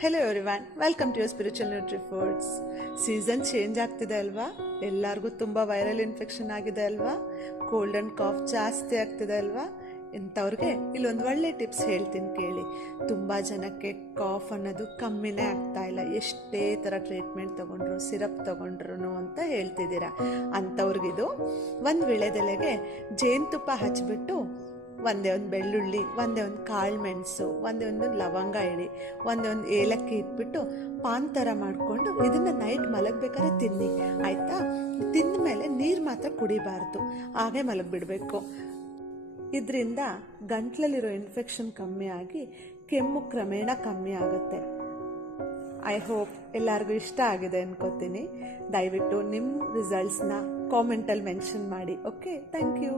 Hello everyone, welcome to your spiritual nutri foods. Season change ಆಗ್ತಿದೆ ಅಲ್ವಾ? ಎಲ್ಲರಿಗೂ ತುಂಬ ವೈರಲ್ ಇನ್ಫೆಕ್ಷನ್ ಆಗಿದೆ ಅಲ್ವಾ? ಕೋಲ್ಡ್ ಆ್ಯಂಡ್ ಕಾಫ್ ಜಾಸ್ತಿ ಆಗ್ತಿದೆ ಅಲ್ವಾ? ಇಂಥವ್ರಿಗೆ ಇಲ್ಲೊಂದು ಒಳ್ಳೆ ಟಿಪ್ಸ್ ಹೇಳ್ತೀನಿ ಕೇಳಿ. ತುಂಬ ಜನಕ್ಕೆ ಕಾಫ್ ಅನ್ನೋದು ಕಮ್ಮಿನೇ ಆಗ್ತಾ ಇಲ್ಲ, ಎಷ್ಟೇ ಥರ ಟ್ರೀಟ್ಮೆಂಟ್ ತೊಗೊಂಡ್ರು, ಸಿರಪ್ ತೊಗೊಂಡ್ರು ಅಂತ ಹೇಳ್ತಿದ್ದೀರಾ. ಅಂಥವ್ರಿಗಿದು ಒಂದು ವಿಳೆದೆಲೆಗೆ ಜೇನುತುಪ್ಪ ಹಚ್ಬಿಟ್ಟು ಒಂದೇ ಒಂದು ಬೆಳ್ಳುಳ್ಳಿ, ಒಂದೇ ಒಂದು ಕಾಳು ಮೆಣಸು, ಒಂದೇ ಒಂದು ಲವಂಗ ಇಡಿ, ಒಂದೇ ಒಂದು ಏಲಕ್ಕಿ ಇಟ್ಬಿಟ್ಟು ಪಾನ್ ಥರ ಮಾಡಿಕೊಂಡು ಇದನ್ನು ನೈಟ್ ಮಲಗಬೇಕಾದ್ರೆ ತಿನ್ನಿ, ಆಯಿತಾ? ತಿಂದ ಮೇಲೆ ನೀರು ಮಾತ್ರ ಕುಡಿಬಾರ್ದು, ಹಾಗೆ ಮಲಗಿಬಿಡಬೇಕು. ಇದರಿಂದ ಗಂಟ್ಲಲ್ಲಿರೋ ಇನ್ಫೆಕ್ಷನ್ ಕಮ್ಮಿ ಆಗಿ ಕೆಮ್ಮು ಕ್ರಮೇಣ ಕಮ್ಮಿ ಆಗುತ್ತೆ. ಐ ಹೋಪ್ ಎಲ್ಲರಿಗೂ ಇಷ್ಟ ಆಗಿದೆ ಅನ್ಕೋತೀನಿ. ದಯವಿಟ್ಟು ನಿಮ್ಮ ರಿಸಲ್ಟ್ಸ್ನ ಕಾಮೆಂಟಲ್ಲಿ ಮೆನ್ಷನ್ ಮಾಡಿ. Okay, thank you.